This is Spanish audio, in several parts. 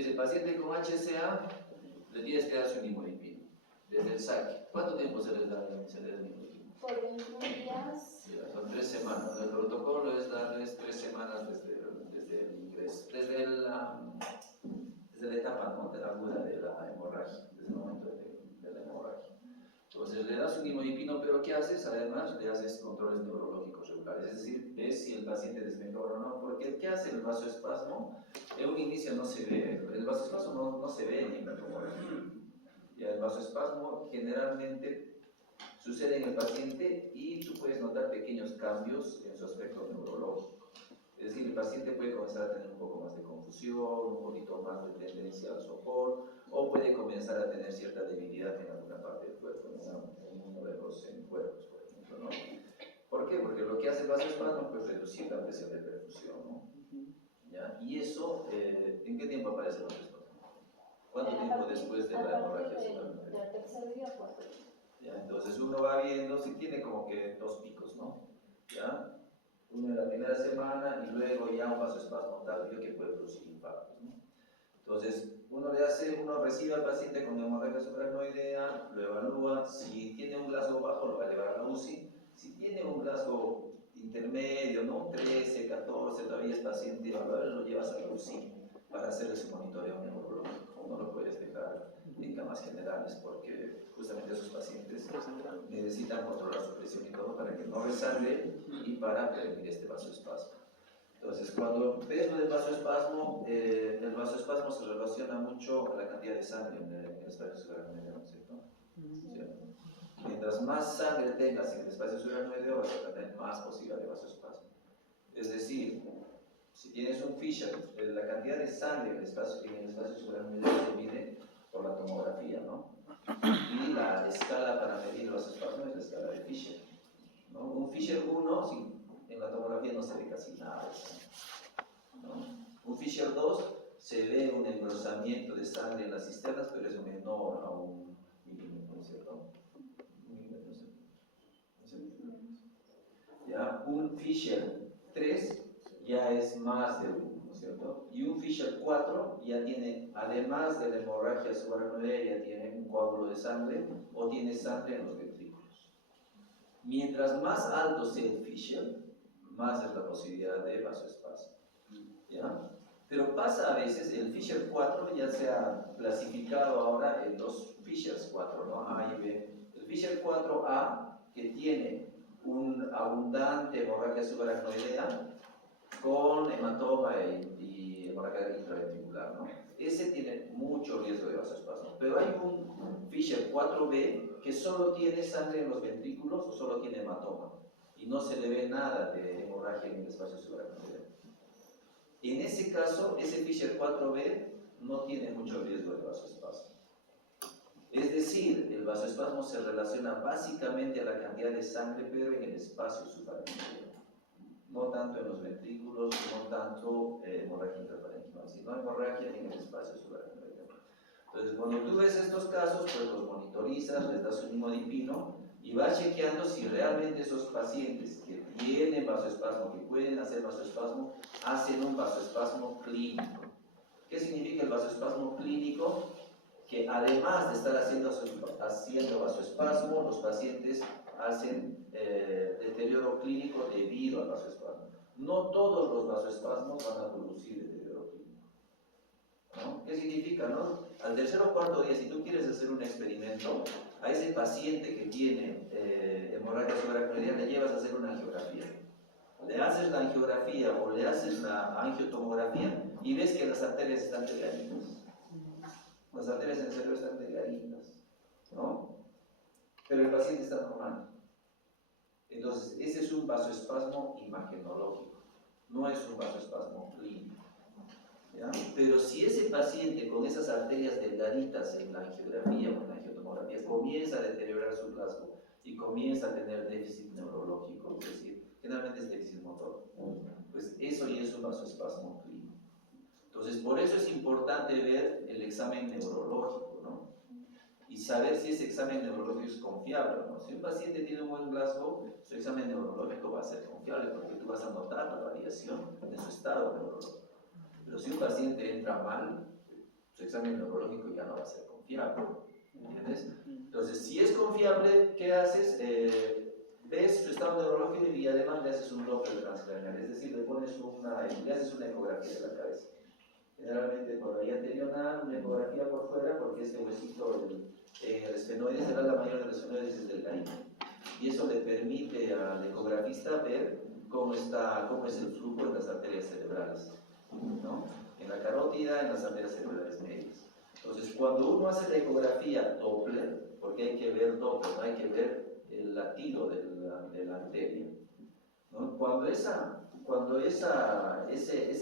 Dice, paciente con HCA, le tienes que dar su imodipino, desde el saque. ¿Cuánto tiempo se les da el imodipino? Por 21 días. Ya, son 3 semanas. El protocolo es darles 3 semanas desde el ingreso, desde la etapa, ¿no?, aguda de la hemorragia, desde el momento de la hemorragia. Entonces le das un imodipino, pero ¿qué haces? Además le haces controles neurológicos regulares, es decir, ves si el paciente desmejora o no, porque ¿qué hace el vasoespasmo? En un inicio no se ve, el vasoespasmo no se ve en la tomografía. Y el vasoespasmo generalmente sucede en el paciente y tú puedes notar pequeños cambios en su aspecto neurológico. Es decir, el paciente puede comenzar a tener un poco más de confusión, un poquito más de tendencia al sopor, o puede comenzar a tener cierta debilidad en alguna parte del cuerpo, en uno de los cuerpos, por ejemplo, ¿no? ¿Por qué? Porque lo que hace el vasoespasmo es reducir la presión de perfusión, ¿no? ¿Ya? Y eso, ¿en qué tiempo aparece el vasoespasmo? ¿Cuánto tiempo después de la hemorragia cerebral? Del tercer día, cuarto día. ¿Ya? Entonces uno va viendo si tiene como que 2 picos, ¿no? ¿Ya? Uno en la primera semana y luego ya un vasoespasmo tardío que puede producir infartos, ¿no? Entonces uno recibe al paciente con hemorragia subaracnoidea, lo evalúa, si tiene un Glasgow bajo lo va a llevar a la UCI, si tiene un Glasgow intermedio, ¿no?, 13, 14, todavía es paciente evaluable, lo llevas a la UCI para hacerle su monitoreo neurológico. No lo puedes dejar en camas generales porque justamente esos pacientes necesitan controlar su presión y todo para que no resangre y para prevenir este vasoespasmo. Entonces, cuando ves lo del vasoespasmo, el vasoespasmo se relaciona mucho a la cantidad de sangre en el espacio subaracnoideo, ¿no es cierto? ¿Cierto? Mientras más sangre tengas en el espacio subaracnoideo, vas a tener más posibilidad de vasoespasmo. Es decir, si tienes un Fisher, la cantidad de sangre en el espacio subaracnoideo se mide por la tomografía, ¿no? Y la escala para medir el vasoespasmo es la escala de Fisher, ¿no? Un Fisher 1, en la tomografía no se ve casi nada, ¿no? Un Fisher 2 se ve un engrosamiento de sangre en las cisternas, pero es menor a 1 milímetro, ¿no es cierto? 1 milímetro, ¿no es cierto? ¿Ya? Un Fisher 3 ya es más de 1, ¿no es cierto? Y un Fisher 4 ya tiene, además de la hemorragia subaracnoidea, ya tiene un coágulo de sangre o tiene sangre en los ventrículos. Mientras más alto sea el Fisher, más es la posibilidad de vasoespasmo, ¿ya? Pero pasa a veces, el Fisher 4 ya se ha clasificado ahora en dos Fishers 4, ¿no? A y B. El Fisher 4A, que tiene un abundante hemorragia subaracnoidea con hematoma y hemorragia intraventricular, ¿no? Ese tiene mucho riesgo de vasoespasmo. Pero hay un Fisher 4B que solo tiene sangre en los ventrículos o solo tiene hematoma y no se le ve nada de hemorragia en el espacio subaracnoideo. En ese caso, ese Fisher 4B no tiene mucho riesgo de vasoespasmo. Es decir, el vasoespasmo se relaciona básicamente a la cantidad de sangre, pero en el espacio subaracnoideo. No tanto en los ventrículos, no tanto hemorragia intraparenquimal, sino hemorragia en el espacio subaracnoideo. Entonces, cuando tú ves estos casos, pues los monitorizas, les das un imodipino y vas chequeando si realmente esos pacientes que tienen vasoespasmo, que pueden hacer vasoespasmo, hacen un vasoespasmo clínico. ¿Qué significa el vasoespasmo clínico? Que además de estar haciendo vasoespasmo, los pacientes hacen deterioro clínico debido al vasoespasmo. No todos los vasoespasmos van a producir deterioro clínico, ¿no? ¿Qué significa, no? Al tercer o cuarto día, si tú quieres hacer un experimento, a ese paciente que tiene hemorragia subaracnoidea le llevas a hacer una angiografía. Le haces la angiografía o le haces la angiotomografía y ves que las arterias están delgaditas. Las arterias en el cerebro están delgaditas, ¿no? Pero el paciente está normal. Entonces, ese es un vasoespasmo imagenológico, no es un vasoespasmo clínico, ¿ya? Pero si ese paciente con esas arterias delgaditas en la angiografía o en la angiotomografía comienza a deteriorar su Glasgow y comienza a tener déficit neurológico, es decir, generalmente es déficit motor, pues eso ya es un vasoespasmo clínico. Entonces, por eso es importante ver el examen neurológico, ¿no? Y saber si ese examen neurológico es confiable, ¿no? Si un paciente tiene un buen Glasgow, su examen neurológico va a ser confiable porque tú vas a notar la variación de su estado neurológico. Pero si un paciente entra mal, su examen neurológico ya no va a ser confiable, ¿entiendes? Entonces, si es confiable, ¿qué haces? Ves su estado neurológico y además le haces un Doppler transcranial, es decir, le haces una ecografía de la cabeza. Generalmente por la vía anterional, una ecografía por fuera, porque este huesito, el esfenoide, será la mayor de los esfenoides es delgadito. Y eso le permite al ecografista ver cómo es el flujo en las arterias cerebrales, ¿no? En la carótida, en las arterias cerebrales medias. Entonces, cuando uno hace la ecografía Doppler, porque hay que ver Doppler, ¿no? Hay que ver el latido de la arteria, ¿no? Cuando esa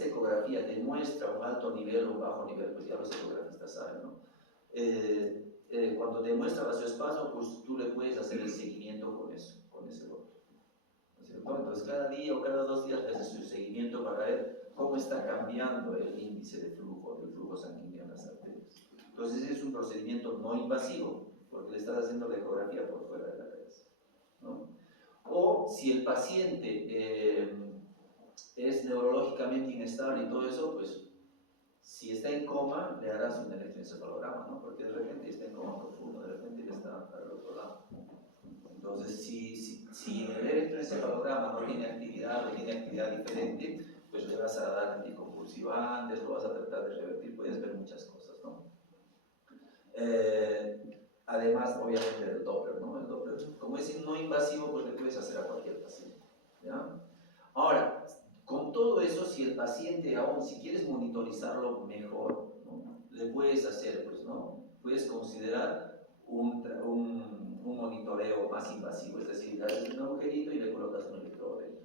ecografía demuestra un alto nivel o un bajo nivel, pues ya los ecografistas saben, ¿no? Cuando demuestra vasoespasmo, pues tú le puedes hacer el seguimiento con ese Doppler, ¿no es cierto? Entonces, cada día o cada 2 días le haces su seguimiento para ver cómo está cambiando el índice del flujo sanguíneo en las arterias. Entonces, es un procedimiento no invasivo, porque le estás haciendo la ecografía por fuera de la cabeza, ¿no? O si el paciente es neurológicamente inestable y todo eso, pues si está en coma, le harás un electroencefalograma, ¿no? Porque de repente está en coma profundo, de repente ya está para el otro lado. Entonces, si el electroencefalograma no tiene actividad o tiene actividad diferente, pues le vas a dar anticonvulsivantes, lo vas a tratar de revertir, puedes ver muchas cosas, ¿no? Además, obviamente, del Doppler, ¿no? El Doppler, como es no invasivo, pues le puedes hacer a cualquier paciente, ¿ya? Ahora, con todo eso, si el paciente aún, si quieres monitorizarlo mejor, ¿no? Le puedes hacer, pues, ¿no? Puedes considerar un monitoreo más invasivo, es decir, le haces un agujerito y le colocas un electrodo dentro,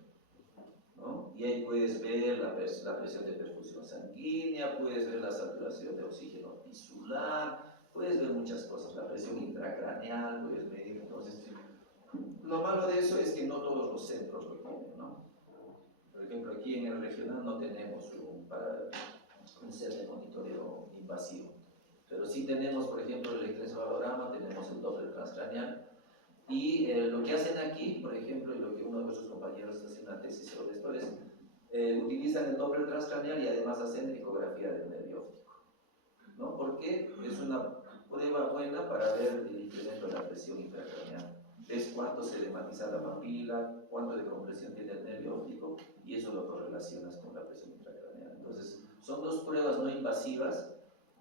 ¿no? Y ahí puedes ver la presión de perfusión sanguínea, puedes ver la saturación de oxígeno tisular, puedes ver muchas cosas, la presión intracraneal, puedes medir. Entonces, lo malo de eso es que no todos los centros lo tienen, ¿no? Por ejemplo, aquí en el regional no tenemos un set de monitoreo invasivo, pero sí tenemos, por ejemplo, el electroencefalograma, tenemos el Doppler transcraneal, y lo que hacen aquí, por ejemplo, y lo que uno de nuestros compañeros hace una tesis sobre esto es, utilizan el Doppler transcraneal y además hacen ecografía del nervio óptico, ¿no? Porque es una prueba buena para ver el incremento de la presión intracraneal. Ves cuánto se edematiza la papila, cuánto de compresión tiene el nervio óptico, y eso lo correlacionas con la presión intracraneal. Entonces, son 2 pruebas no invasivas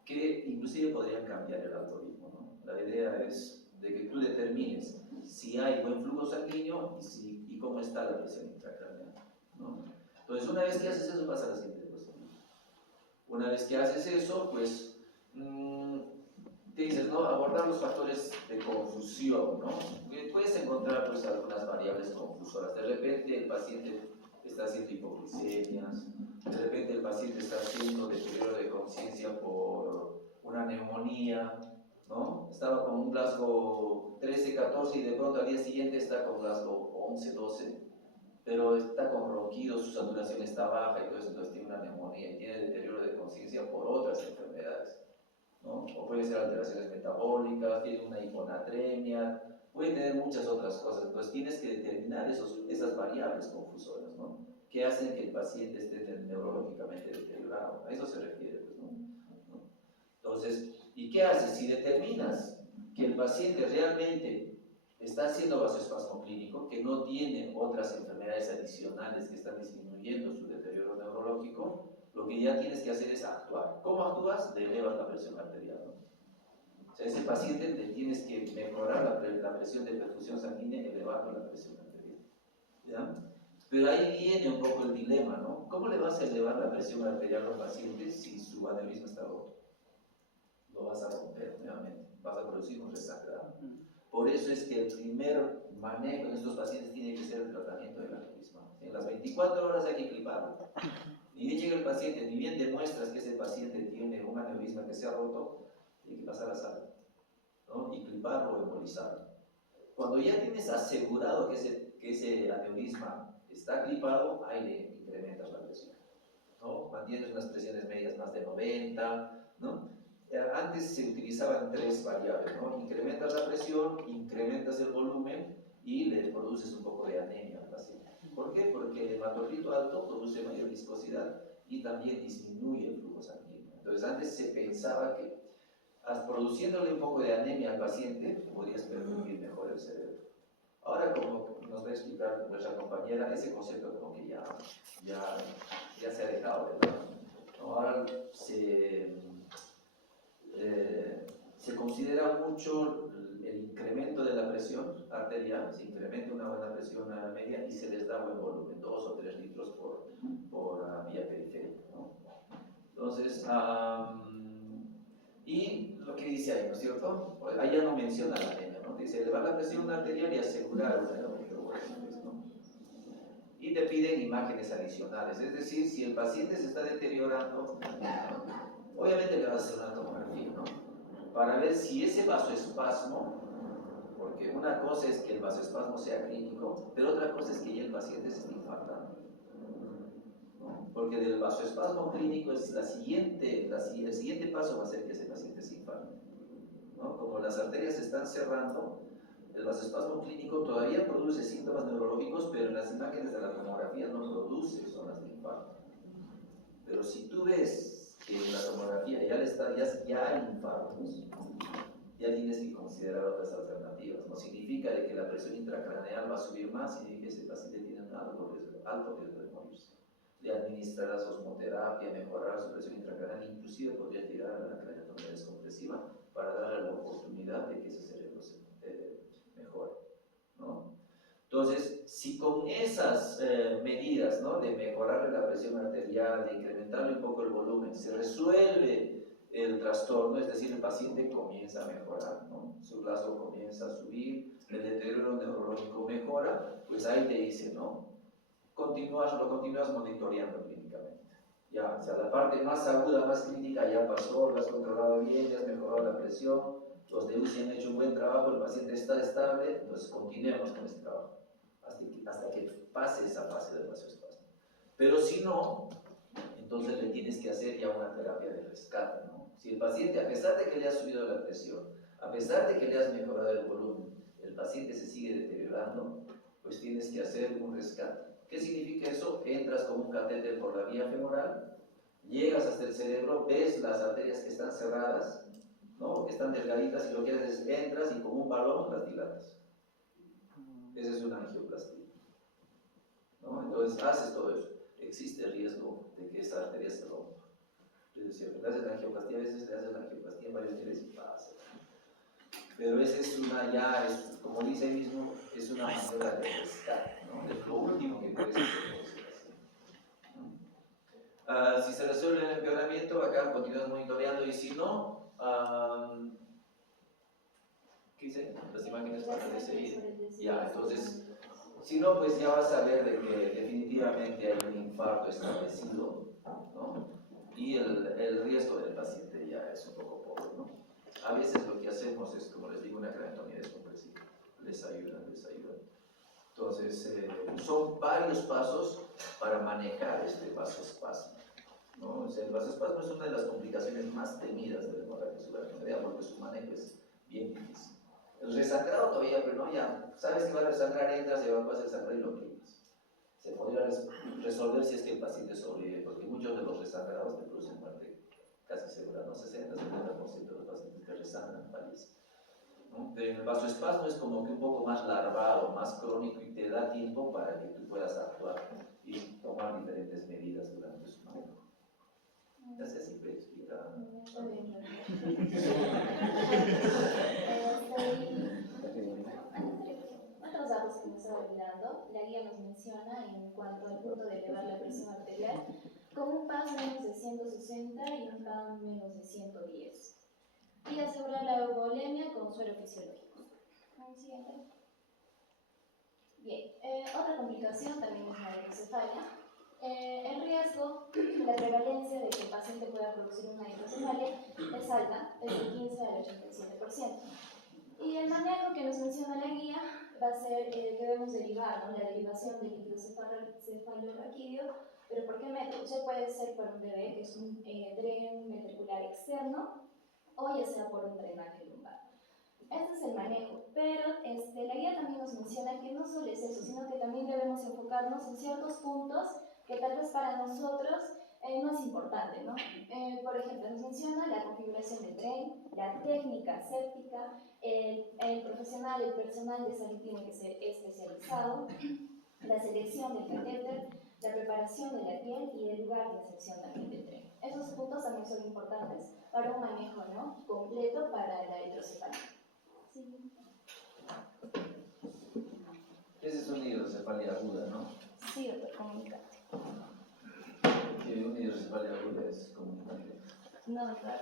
que inclusive podrían cambiar el algoritmo, ¿no? La idea es de que tú determines si hay buen flujo sanguíneo y cómo está la presión intracraneal, ¿no? Entonces, una vez que haces eso, pasa a la siguiente cosa. Una vez que haces eso, pues te dices, ¿no? Abordar los factores de confusión, ¿no? Que puedes encontrar, pues, algunas variables confusoras. De repente el paciente está haciendo hipoglicemias, de repente el paciente está haciendo deterioro de conciencia por una neumonía, ¿no? Estaba con un Glasgow 13, 14 y de pronto al día siguiente está con Glasgow 11, 12, pero está con ronquidos, su saturación está baja y todo eso, entonces tiene una neumonía y tiene deterioro de conciencia por otras enfermedades, ¿no? O puede ser alteraciones metabólicas, tiene una hiponatremia, puede tener muchas otras cosas. Entonces tienes que determinar esas variables confusoras, ¿no? Que hacen que el paciente esté neurológicamente deteriorado. A eso se refiere, pues, ¿no? Entonces, ¿y qué haces? Si determinas que el paciente realmente está haciendo vasoespasmo clínico, que no tiene otras enfermedades adicionales que están disminuyendo su deterioro neurológico, lo que ya tienes que hacer es actuar. ¿Cómo actúas? Le elevas la presión arterial, ¿no? O sea, a ese paciente le tienes que mejorar la presión de perfusión sanguínea elevando la presión arterial, ¿ya? Pero ahí viene un poco el dilema, ¿no? ¿Cómo le vas a elevar la presión arterial a un paciente si su aneurisma está roto? Lo vas a romper nuevamente, vas a producir un resangrado. Por eso es que el primer manejo en estos pacientes tiene que ser el tratamiento del aneurisma. En las 24 horas hay que cliparlo. Ni bien llega el paciente, ni bien demuestras que ese paciente tiene un aneurisma que se ha roto, tiene que pasar a sala, ¿no? Y cliparlo o embolizarlo. Cuando ya tienes asegurado que ese aneurisma está clipado, ahí le incrementas la presión, ¿no? Mantienes unas presiones medias más de 90, ¿no? Antes se utilizaban 3 variables, ¿no? Incrementas la presión, incrementas el volumen y le produces un poco de anemia al paciente. ¿Por qué? Porque el hematocrito alto produce mayor viscosidad y también disminuye el flujo sanguíneo. Entonces antes se pensaba que produciéndole un poco de anemia al paciente podías perfundir mejor el cerebro. Ahora, como nos va a explicar nuestra compañera, ese concepto como que ya se ha dejado de lado. Ahora se considera mucho el incremento de la presión arterial, se incrementa una buena presión media y se les da buen volumen, 2 o 3 litros por vía periférica, ¿no? Entonces, y lo que dice ahí, ¿no es cierto? Ahí ya no menciona la anemia, ¿no? Dice elevar la presión arterial y asegurar una hemorragia, ¿no? Y te piden imágenes adicionales, es decir, si el paciente se está deteriorando, obviamente le vas a hacer una tomografía, ¿no? Para ver si ese vasoespasmo, porque una cosa es que el vasoespasmo sea clínico, pero otra cosa es que ya el paciente se está infartando, ¿no? Porque del vasoespasmo clínico es el siguiente paso va a ser que ese paciente se infarte, ¿no? Como las arterias se están cerrando, el vasoespasmo clínico todavía produce síntomas neurológicos, pero en las imágenes de la tomografía no produce zonas de infarto. Pero si tú ves que en la tomografía ya hay infartos, ya tienes que considerar otras alternativas. No significa de que la presión intracraneal va a subir más y que ese paciente tiene un alto riesgo de morirse. Le administrarás osmoterapia, mejorar su presión intracraneal, inclusive podría llegar a la craneotomía descompresiva para darle la oportunidad de que ese cerebro se mejore, ¿no? Entonces, si con esas medidas, ¿no?, de mejorar la presión arterial, de incrementarle un poco el volumen, se resuelve el trastorno, es decir, el paciente comienza a mejorar, ¿no? Su Glasgow comienza a subir, el deterioro neurológico mejora, pues ahí te dice, ¿no?, lo continúas monitoreando clínicamente. Ya, o sea, la parte más aguda, más crítica ya pasó, lo has controlado bien, ya has mejorado la presión, los de UCI han hecho un buen trabajo, el paciente está estable, entonces continuemos con este trabajo hasta que pase esa fase del vasoespasmo. Pero si no, entonces le tienes que hacer ya una terapia de rescate, ¿no? Si el paciente, a pesar de que le has subido la presión, a pesar de que le has mejorado el volumen, el paciente se sigue deteriorando, pues tienes que hacer un rescate. ¿Qué significa eso? Entras con un catéter por la vía femoral, llegas hasta el cerebro, ves las arterias que están cerradas, ¿no?, que están delgaditas, y lo que haces es entras y con un balón las dilatas. Esa es una angioplastía, ¿no? Entonces haces todo eso. Existe el riesgo de que esa arteria se rompa. Es decir, le haces la angioplastia, a veces le haces la angioplastia en varios niveles y pasa. Pero esa es como dice ahí mismo, es una maniobra de rescate, ¿no? Es lo último que puedes hacer. Si se resuelve el empeoramiento, acá continúas monitoreando, y si no, ¿qué dice? Las imágenes para el DSI. Ya, entonces, si no, pues ya vas a ver de que definitivamente hay un infarto establecido, ¿no? Y el riesgo del paciente ya es un poco pobre, ¿no? A veces lo que hacemos es, como les digo, una craneotomía descompresiva. Les ayuda. Entonces, son varios pasos para manejar este vasoespasmo, ¿no? O sea, el vasoespasmo es una de las complicaciones más temidas de la hemorragia subaracnoidea porque su manejo es bien difícil. El resangrado todavía, pero no, ya sabes que va a resangrar, entras, evacúas el sangrado y lo quitas. Se podría resolver si es que el paciente sobrevive, porque muchos de los resangrados te producen muerte casi segura, ¿no? 60-70% de los pacientes que resangran fallecen, ¿no? Pero el vasoespasmo es como que un poco más larvado, más crónico, y te da tiempo para que tú puedas actuar y tomar diferentes medidas durante su manejo. Ya sé si me explica. Otros datos que me estaba olvidando, la guía nos menciona en cuanto al punto de elevar la presión arterial con un PAS menos de 160 y un PAM menos de 110. Y asegurar la eubolemia con suero fisiológico. Siguiente. Bien, otra complicación también es la hidrocefalia. El riesgo, la prevalencia de que el paciente pueda producir una hidrocefalia es alta, es del 15 al 87%. Y el manejo que nos menciona la guía va a ser que debemos derivar, ¿no?, la derivación del hidrocefalorraquídeo, pero ¿por qué método? Ya puede ser por un DB, que es un dren ventricular externo, o ya sea por un drenaje lumbar. Este es el manejo, pero la guía también nos menciona que no solo es eso, sino que también debemos enfocarnos en ciertos puntos que tal vez para nosotros no es importante, ¿no? Por ejemplo, nos menciona la configuración del tren, la técnica séptica, el profesional, el personal de salud tiene que ser especializado, la selección del catéter, la preparación de la piel y el lugar de seccionamiento del tren. Esos puntos también son importantes para un manejo, ¿no?, completo para la hidrocefalia. Sí. Esa es una hidrocefalia aguda, ¿no? Sí, doctor, comunicante. Que una hidrocefalia aguda es comunicante. No, doctor.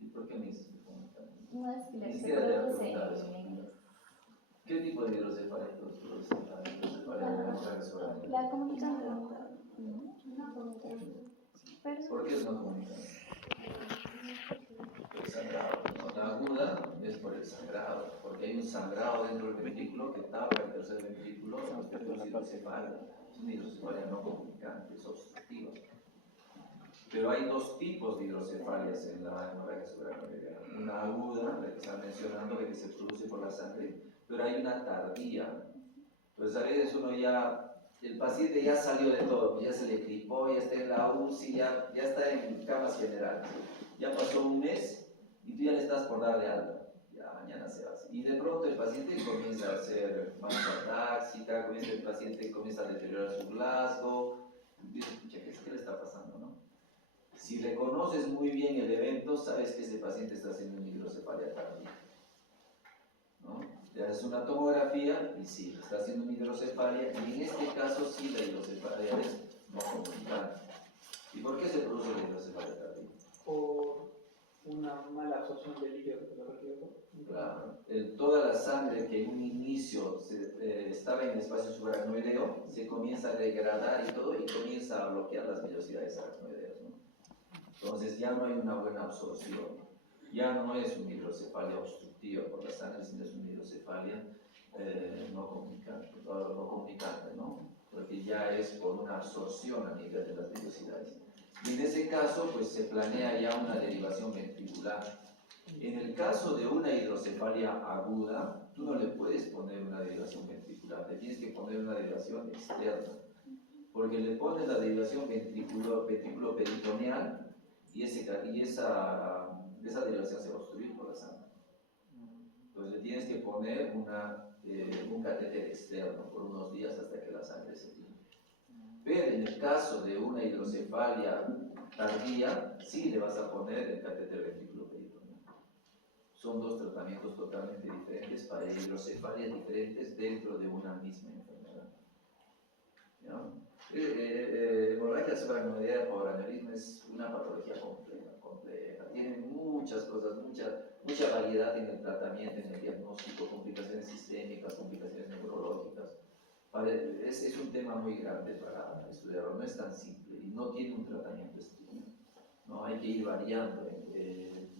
¿Y por qué me dices que comunicante? No es que Ni se siquiera te voy a produce preguntar eso. en inglés. ¿Qué tipo de hidrocefalia produce la hidrocefalia aguda? La comunicante. No comunicante. ¿Por qué es no comunicante? Por el sangrado. ¿No? La aguda es por el sangrado, porque hay un sangrado dentro del ventrículo que tapa el tercer ventrículo, que produce hidrocefalia. Es una hidrocefalia no comunicante, es obstructiva. Pero hay dos tipos de hidrocefalias en la hemorragia subaracnoidea. Una aguda, la que están mencionando, que se produce por la sangre, pero hay una tardía. Entonces a veces uno ya, el paciente ya salió de todo, ya se le gripó, ya está en la UCI, ya está en camas generales. Ya pasó un mes y tú ya le estás por dar de alta. Ya mañana se hace. Y de pronto el paciente comienza a hacer mancha táxica, el paciente comienza a deteriorar su Glasgow. Y dices, pucha, ¿qué le está pasando, no? Si reconoces muy bien el evento, sabes que ese paciente está haciendo una hidrocefalia tardía, ¿no? Le haces una tomografía y sí, está haciendo una hidrocefalia, y en este caso sí la hidrocefalia es no comunicante. ¿Y por qué se produce la hidrocefalia tardía? Por una mala absorción del líquido que lo requiere. Claro. Toda la sangre que en un inicio estaba en el espacio subaracnoideo se comienza a degradar y todo, y comienza a bloquear las vellosidades aracnoideas, ¿no? Entonces ya no hay una buena absorción, ya no es una hidrocefalia obstructiva por la sangre, sino es una hidrocefalia no comunicante, ¿no? Porque ya es por una absorción a nivel de las vellosidades. Y en ese caso, pues se planea ya una derivación ventricular. En el caso de una hidrocefalia aguda, tú no le puedes poner una derivación ventricular, le tienes que poner una derivación externa, porque le pones la derivación ventriculo-peritoneal y esa derivación se va a obstruir por la sangre. Entonces le tienes que poner un catéter externo por unos días hasta que la sangre se limpie. Pero en el caso de una hidrocefalia tardía, sí le vas a poner el catéter ventriculo-peritoneal. Son dos tratamientos totalmente diferentes para hidrocefalias diferentes dentro de una misma enfermedad. ¿Ya? Hemorragia subaracnoidea por aneurisma es una patología compleja. Tiene muchas cosas, mucha variedad en el tratamiento, en el diagnóstico, complicaciones sistémicas, complicaciones neurológicas. Es un tema muy grande para estudiarlo, no es tan simple y no tiene un tratamiento estricto, ¿no? Hay que ir variando,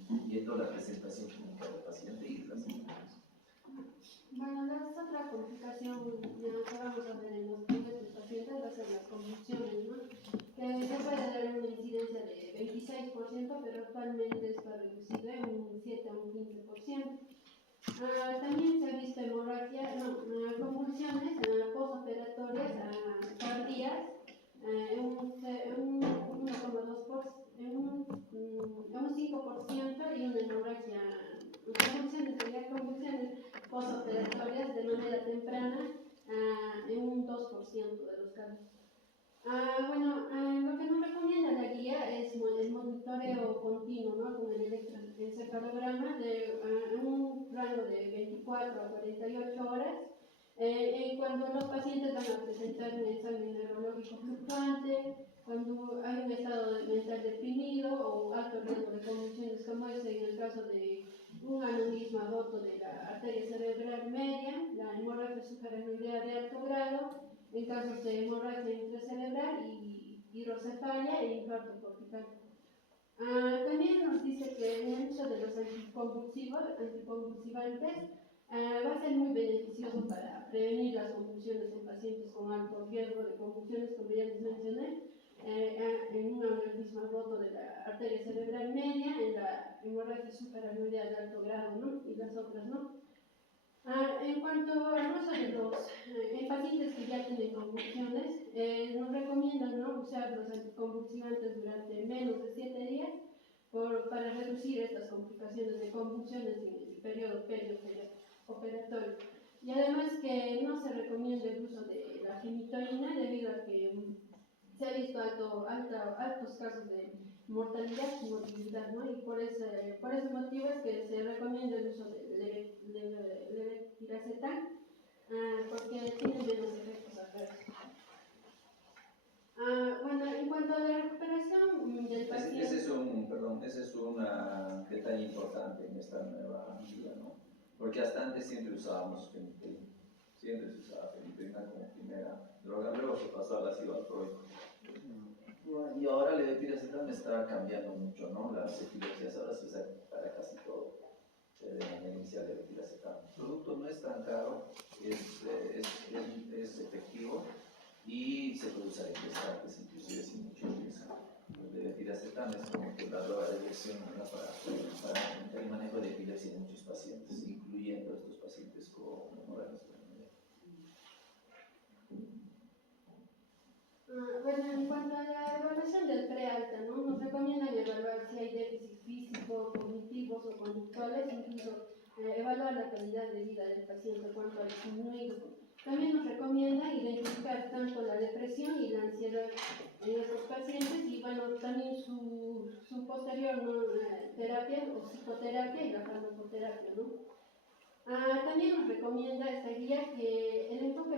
viendo la presentación clínica del paciente y las síntomas. Bueno, la otra complicación que vamos a ver en los primeros pacientes va a ser las convulsiones, ¿no? Que se puede dar una incidencia de 26%, pero actualmente está reducida en un 7 a un 15%. También se ha visto convulsiones postoperatorias tardías en un 1,2%, en un 5% y una hemorragia, convulsiones postoperatorias de manera temprana en un 2% de los casos. Lo que nos recomienda la guía es el monitoreo continuo, ¿no?, con el electroencefalograma de un rango de 24 a 48 horas. Cuando los pacientes van a presentar un examen neurológico fluctuante, cuando hay un estado mental deprimido o alto riesgo de convulsiones, como es en el caso de un aneurisma aorto de la arteria cerebral media, la hemorragia subaracnoidea de alto grado, en casos de hemorragia intracerebral y hidrocefalia e infarto cortical. También nos dice que el uso de los anticonvulsivantes va a ser muy beneficioso para prevenir las convulsiones en pacientes con alto riesgo de convulsiones, como ya les mencioné, en un aneurisma roto de la arteria cerebral media, en la hemorragia subaracnoidea de alto grado, ¿no?, y las otras, ¿no? En cuanto al uso de en pacientes que ya tienen convulsiones, nos recomiendan, ¿no?, usar los anticonvulsivantes constantes durante menos de 7 días para reducir estas complicaciones de convulsiones en el periodo perioperatorio. Y además que no se recomienda el uso de la fenitoína debido a que se ha visto altos casos de mortalidad y morbilidad, ¿no? Y por ese motivo es que se recomienda el uso de levetiracetam, porque tiene menos efectos adversos. Bueno, en cuanto a la recuperación del paciente... Ese es un detalle importante en esta nueva guía, ¿no? Porque hasta antes siempre usábamos fenitoína. Siempre se usaba fenitoína como primera droga, luego se pasó al ácido valproico. Y ahora la levetiracetam está cambiando mucho, ¿no? Las epilepsias ahora se usa para casi todo. De manera inicial de levetiracetam. El producto no es tan caro, es efectivo y se puede usar en gestantes, inclusive sin mucho riesgo. El levetiracetam es como que la droga de elección, ¿no? para el manejo de epilepsia en muchos pacientes, incluyendo estos pacientes con hemorragias pulmonares. Bueno, en cuanto a la evaluación del prealta, ¿no? Nos recomiendan evaluar si hay déficit físico, cognitivos o conductuales, incluso evaluar la calidad de vida del paciente en cuanto al disminuido. También nos recomiendan identificar tanto la depresión y la ansiedad en estos pacientes y bueno, también su posterior, ¿no? Terapia o psicoterapia y la farmacoterapia, ¿no? También nos recomienda esta guía que el enfoque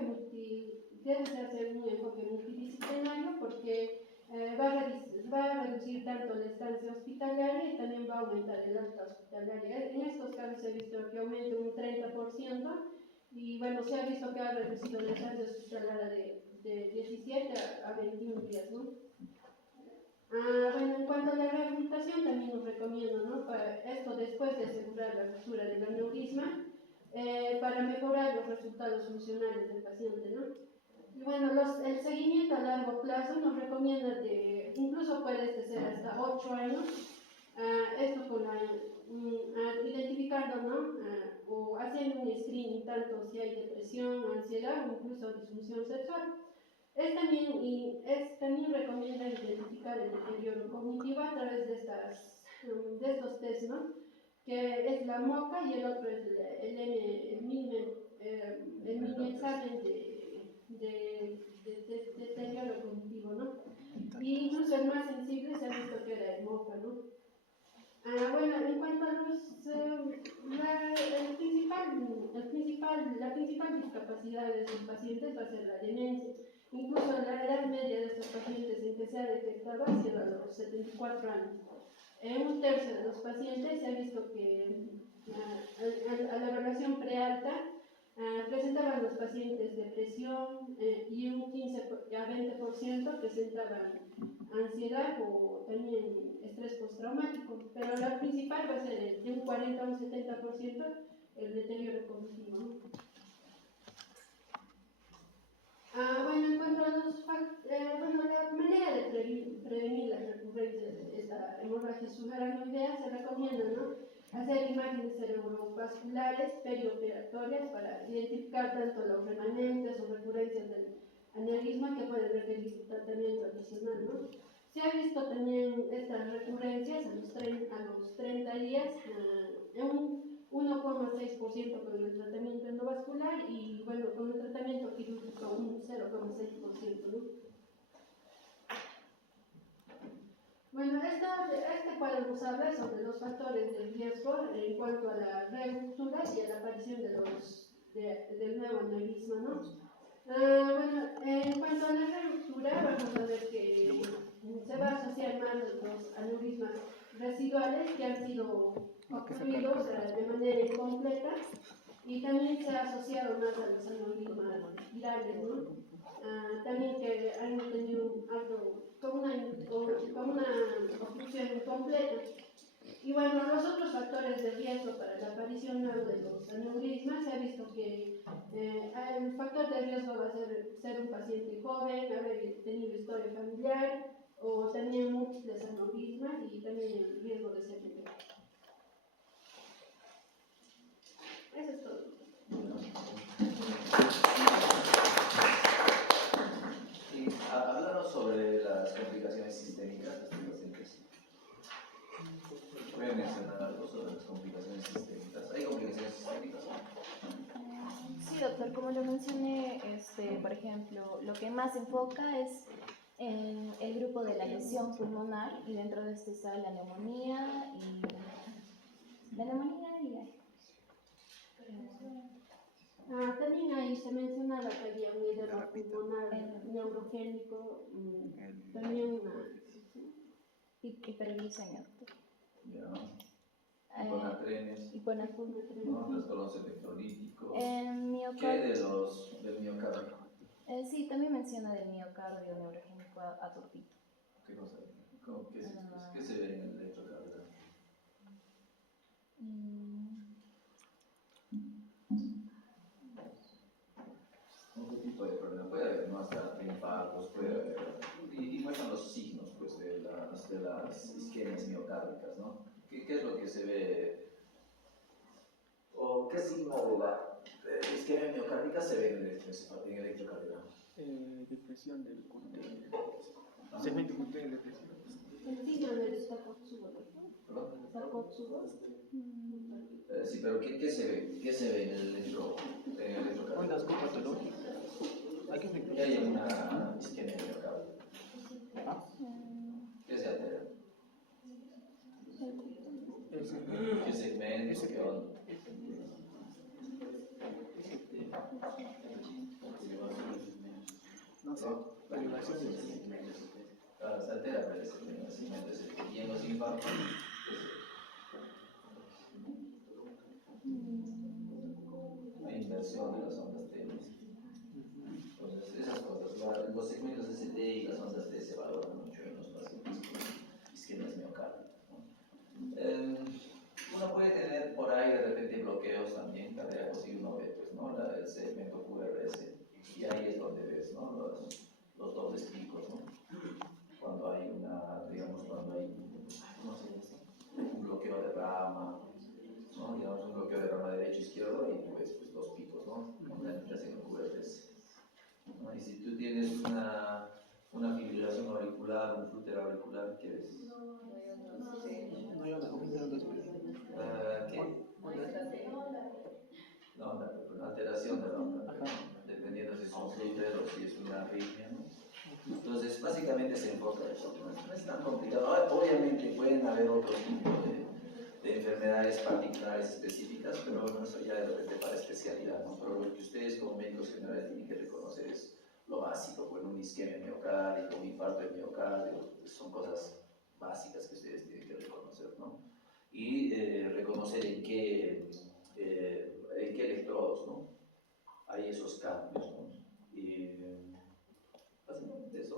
debe ser un enfoque multidisciplinario porque va a reducir tanto la estancia hospitalaria y también va a aumentar el alta hospitalaria. En estos casos se ha visto que aumenta un 30% y bueno, se ha visto que ha reducido la estancia hospitalaria de 17 a 21 días, ¿no? Bueno, en cuanto a la rehabilitación también nos recomiendo, ¿no? Para esto después de asegurar la ruptura del aneurisma, para mejorar los resultados funcionales del paciente, ¿no? Y bueno, el seguimiento a largo plazo nos recomienda incluso puede ser hasta 8 años, esto con identificando, ¿no? O haciendo un screening tanto si hay depresión, ansiedad o incluso disfunción sexual. También recomienda identificar el deterioro cognitivo a través de estos test, ¿no? Que es la MOCA y el otro es el mini examen de deterioro cognitivo, ¿no? Y incluso el más sensible se ha visto que era el MOCA, ¿no? Bueno, en cuanto a la principal discapacidad de estos pacientes va a ser la demencia. Incluso la edad media de estos pacientes en que se ha detectado ha sido a los 74 años. En un tercio de los pacientes se ha visto que a la evaluación prealta presentaban los pacientes depresión y un 15 a 20% presentaban ansiedad o también estrés postraumático, pero la principal va a ser de un 40 a un 70% el deterioro cognitivo, ¿no? Bueno, en cuanto a la manera de prevenir las recurrencias de esta hemorragia subaracnoidea, se recomienda, ¿no? Hacer imágenes cerebrovasculares perioperatorias para identificar tanto los remanentes o recurrencias del aneurisma que pueden requerir tratamiento adicional, ¿no? Se ha visto también estas recurrencias a los 30 días en un 1,6% con el tratamiento endovascular y bueno, con el tratamiento quirúrgico un 0,6%, ¿no? Bueno, este cuadro nos habla sobre los factores de riesgo en cuanto a la ruptura y a la aparición del nuevo aneurisma, ¿no? Bueno, en cuanto a la ruptura, vamos a ver que se va a asociar más los aneurismas residuales que han sido obstruidos de manera incompleta y también se ha asociado más a los aneurismas virales, ¿no? También que han tenido algo con una obstrucción incompleta. Y bueno, los otros factores de riesgo para la aparición de los aneurismas, se ha visto que el factor de riesgo va a ser un paciente joven, haber tenido historia familiar o también múltiples aneurismas y también el riesgo de ser infectado. Eso es todo. Y háblanos sobre las complicaciones sistémicas. doctor, como lo mencioné, por ejemplo, lo que más se enfoca es en el grupo de la lesión pulmonar y dentro de este está la neumonía y También ahí se mencionaba que había un edema pulmonar neurogénico, también una... hiperglicemia. Ya. Hiponatrenes, ¿no? Trastornos electrolíticos. ¿Qué del miocardio? Sí, también menciona del miocardio neurogénico atópico. ¿Qué cosa? ¿Qué se ve en el electrocardiograma? ¿Qué tipo de problema? Puede haber, ¿no? Hasta infartos, puede haber. Y muestran los signos, pues, de las isquemias miocárdicas, ¿no? ¿Qué es lo que se ve? ¿O qué signo de la isquemia miocárdica se ve en el electrocardiograma? Depresión del QT, segmento QT de depresión. El signo del Takotsubo, ¿no? Takotsubo. Sí, pero ¿qué se ve? ¿Qué se ve en el electrocardiograma? Ondas patológicas. ¿Qué hay en una isquemia miocárdica? ¿Qué se altera? ¿Qué segmento? ¿Qué onda? No sé, la violación de los segmentos. Se altera, pero el segmento es y en los infartos. Hay inversión de las ondas T. Entonces, esas cosas, los segmentos ST y las ondas T se valoran mucho en los pacientes con isquemias miocárdicas, ¿no? Uno puede tener por ahí de repente bloqueos también cardíacos y uno ve, pues, ¿no? El segmento QRS, y ahí es donde ves, ¿no? Los dobles picos, ¿no? Cuando hay ¿cómo se dice? Un bloqueo de rama, ¿no? Digamos un bloqueo de rama derecho-izquierdo y tú ves pues, dos picos, ¿no? Entras en el QRS, ¿no? Y si tú tienes una fibrilación auricular, un flúter auricular, ¿qué ves? No hay onda, ¿Qué? La onda, una alteración de la onda, dependiendo si es un flúter o si es una arritmia, ¿no? Entonces, básicamente se enfoca eso, no es tan complicado. Obviamente pueden haber otro tipo de enfermedades particulares específicas, pero bueno, eso ya de repente para especialidad, ¿no? Pero lo que ustedes como médicos generales tienen que reconocer es lo básico, bueno, un isquemia miocárdico, un infarto de miocardio, son cosas básicas que ustedes tienen que reconocer, ¿no? Y reconocer en qué electrodos, ¿no? Hay esos cambios, ¿no? Y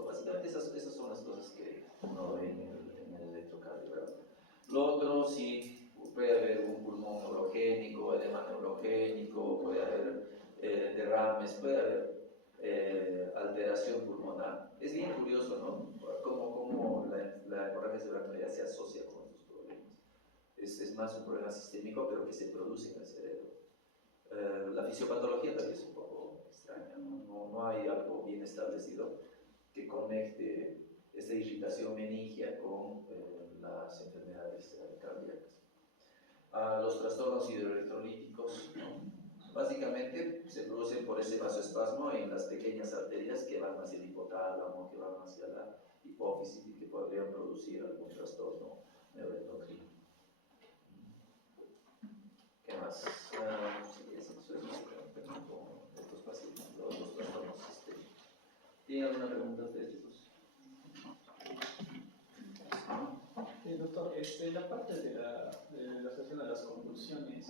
básicamente esas son las cosas que uno ve en el electrocardiograma. Lo otro, sí, puede haber un pulmón neurogénico, edema neurogénico, puede haber derrames, puede haber alteración pulmonar. Es bien curioso, ¿no? Cómo la hemorragia cerebral se asocia con estos problemas. Es más un problema sistémico, pero que se produce en el cerebro. La fisiopatología también es un poco extraña, no hay algo bien establecido que conecte esta irritación meningia con las enfermedades cardíacas. Los trastornos hidroelectrolíticos, ¿no? Básicamente se producen por ese vasoespasmo en las pequeñas arterias que van hacia el hipotálamo, que van hacia la hipófisis y que podrían producir algún trastorno neuroendocrino. ¿Qué más? Sí, eso es básicamente con estos pacientes, los trastornos sistémicos. ¿Tienen alguna pregunta de estos? Doctor, la parte de la asociación a las convulsiones,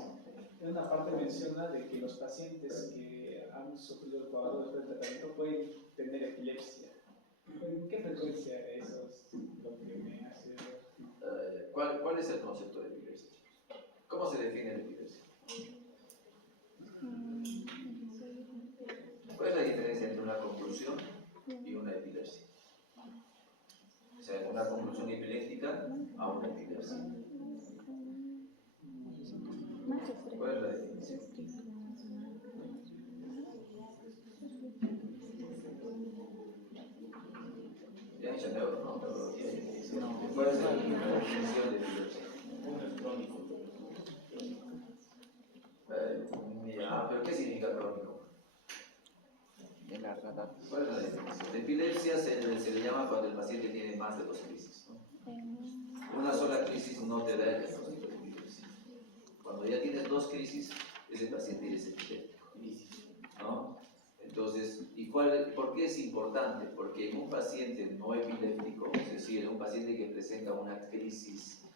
en una parte menciona de que los pacientes que han sufrido el cuadro después del tratamiento pueden tener epilepsia. ¿En qué frecuencia eso es lo que me hace ver? ¿Cuál es el concepto de epilepsia? ¿Cómo se define la epilepsia? ¿Cuál es la diferencia entre una convulsión y una epilepsia? O sea, una convulsión epiléptica a una epilepsia. ¿Cuál es la definición? Ya han hecho neurología. ¿Cuál es la definición de epilepsia? Pero ¿qué significa crónico? ¿Cuál es la definición? Epilepsia se le llama cuando el paciente tiene más de 2 crisis, ¿no? Una sola crisis no te da el diagnóstico de epilepsia. Cuando ya tienes 2 crisis, ese paciente ya es epiléptico, ¿no? Entonces, ¿por qué es importante? Porque en un paciente no epiléptico, es decir, en un paciente que presenta una crisis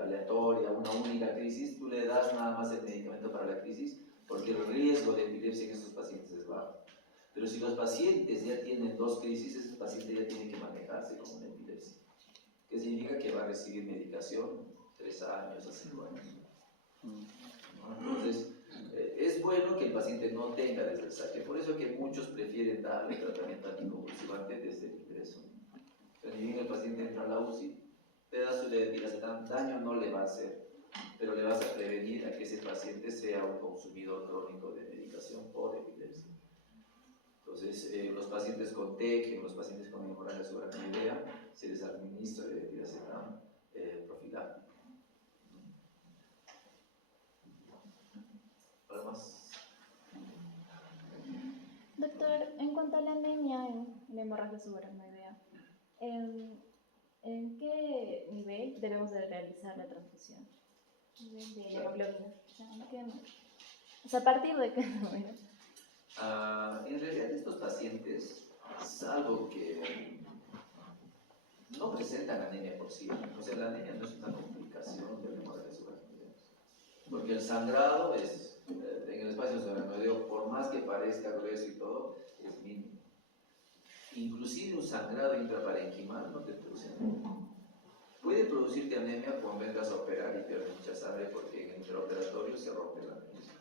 aleatoria, una única crisis, tú le das nada más el medicamento para la crisis, porque el riesgo de epilepsia en estos pacientes es bajo. Pero si los pacientes ya tienen 2 crisis, ese paciente ya tiene que manejarse como una epilepsia. ¿Qué significa? Que va a recibir medicación 3 años a 5 años. ¿No? Entonces, es bueno que el paciente no tenga desde el saque. Por eso que muchos prefieren darle tratamiento anticonvulsivante desde el ingreso. Pero ni bien el paciente entra a la UCI, pedazo de dilacetam, daño no le va a hacer, pero le vas a prevenir a que ese paciente sea un consumidor crónico de medicación por epilepsia. Entonces, los pacientes con TEC, los pacientes con hemorragia subaracnoidea, se les administra de dilacetam profiláctico. ¿Algo más? Doctor, en cuanto a la anemia en hemorragia subaracnoidea, ¿en qué nivel debemos de realizar la transfusión? Nivel de hemoglobina. O sea, ¿a partir de qué número? En realidad estos pacientes, salvo que no presentan anemia por sí, o sea, la anemia no es una complicación de la hemorragia subaracnoidea, porque el sangrado es, en el espacio subaracnoideo, por más que parezca grueso y todo, es mínimo. Inclusive un sangrado intraparenquimal no te produce anemia. Puede producirte anemia cuando vengas a operar y pierdes mucha sangre porque en el intraoperatorio se rompe la anemia,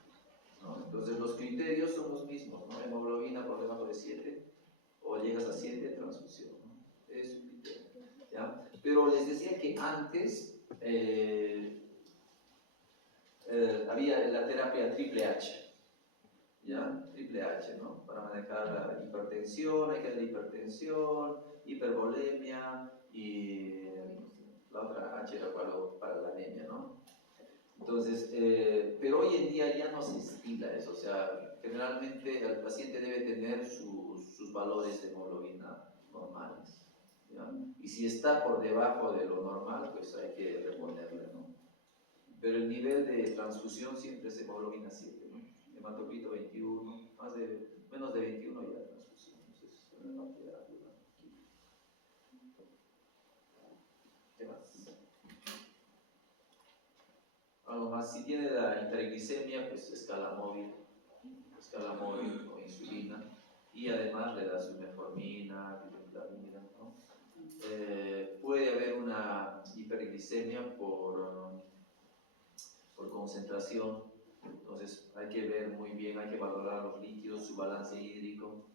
¿no? Entonces los criterios son los mismos, ¿no? Hemoglobina por debajo de 7 o llegas a 7, transfusión, ¿no? Es un criterio, ¿ya? Pero les decía que antes había la terapia triple H, ¿ya? Triple H, ¿no? Para manejar la hipertensión, hay que dar hipertensión, hipervolemia y la otra H era para la anemia, ¿no? Entonces, pero hoy en día ya no se estila eso, o sea, generalmente el paciente debe tener sus valores de hemoglobina normales, ¿ya? Y si está por debajo de lo normal, pues hay que reponerle, ¿no? Pero el nivel de transfusión siempre es hemoglobina 7, ¿no? Hematocrito 21, menos de 21 ya transfusión, entonces es una parte de la ayuda. ¿Qué más? Algo más, si tiene la hiperglicemia, pues escala móvil o insulina, y además le da su metformina, glibenclamida, ¿no? Puede haber una hiperglicemia por concentración, entonces hay que ver muy bien, hay que valorar los líquidos, su balance hídrico,